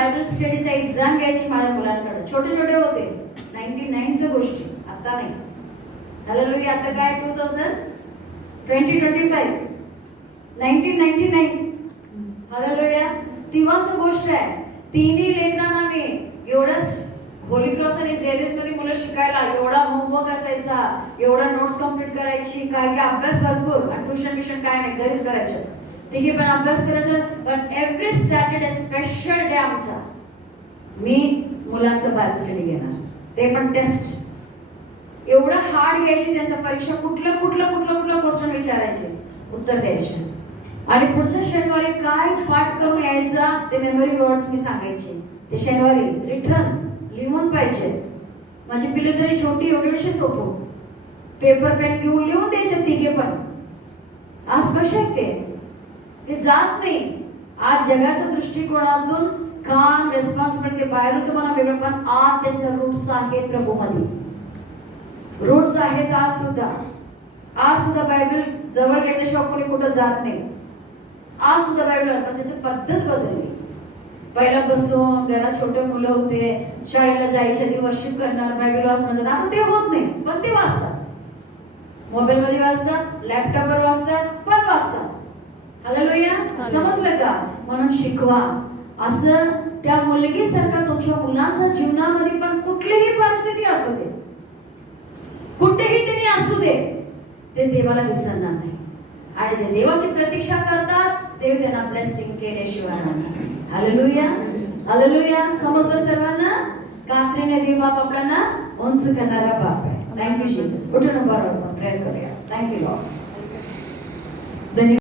Bible स्टडीचा exam घ्यायची माझ्या मुलांकडे. छोटे छोटे होते, 99च्या गोष्टी, आता नाही. हालेलुया. आता काय 2025 1999. हालेलुया. तेव्हाच गोष्ट आहे. तिन्ही लेकरांना मी एवढंच होली क्रॉस आणि झेवियर्स मध्ये मुलं शिकायला एवढा होमवर्क असायचा, एवढा नोट्स कम्प्लीट करायची, काय काय अभ्यास भरपूर, आणि ट्युशन काय नाही, घरीच करायचं. तिघे पण अभ्यास करायचा. पण एव्हरी सॅटर्डे स्पेशल डे आमचा, मी मुलांचं बायबल स्टडी घेणार, ते पण टेस्ट. एवढं हार्ड घ्यायची त्यांच्या परीक्षा. कुठलं क्वेश्चन विचारायचे, उत्तर द्यायचे, आणि पुढच्या शनिवारी काय पाठ करून यायचा ते मेमरी वर्ड्स मी सांगायचे. ते शनिवारी रिटर्न लिहून पाहिजे. माझी पिल्ले तरी छोटी, एवढीशी सोपं पेपर पेन घेऊन लिहून द्यायचे तिघे पण. आज कसे आहेत ते जात नाही. आज जगाच्या दृष्टिकोनातून काम, रेस्पॉन्सिबिलिटी बाहेरून तुम्हाला वेगळं, पण आज त्यांचं रूट्स आहेत प्रभूमध्ये, रूट्स आहेत. आज सुद्धा बायबल जवळ घेतल्याशिवाय कोणी कुठं जात नाही. आज सुद्धा बायबल, पण त्याची पद्धत बदलली. पहिला बसून घरात छोटे मुलं होते, शाळेला जायच्या आधी वर्शिप करणार, बायबल वाचणार. आता ते होत नाही, पण ते वाचतात. मोबाईल मध्ये वाचतात, लॅपटॉपवर वाचतात, पण वाचतात. हालेलुया. समजलं का? म्हणून शिकवा. असं त्या मुलगीसारखं तुमच्या मुलांच्या जीवनामध्ये पण कुठलीही परिस्थिती असू दे, कुठेही त्यांनी असू दे, ते देवाला विसरणार नाही. आणि जे देवाची प्रतीक्षा करतात, देव त्यांना ब्लेसिंग केल्याशिवाय नाही. हालेलुया. हालेलुया. समजलं सर्वांना? कात्रीने देव बाप आपल्याला उंच करणारा बाप आहे. Thank you Jesus. उठून बरोबर प्रेयर करूया. Thank you Lord. धन्यवाद.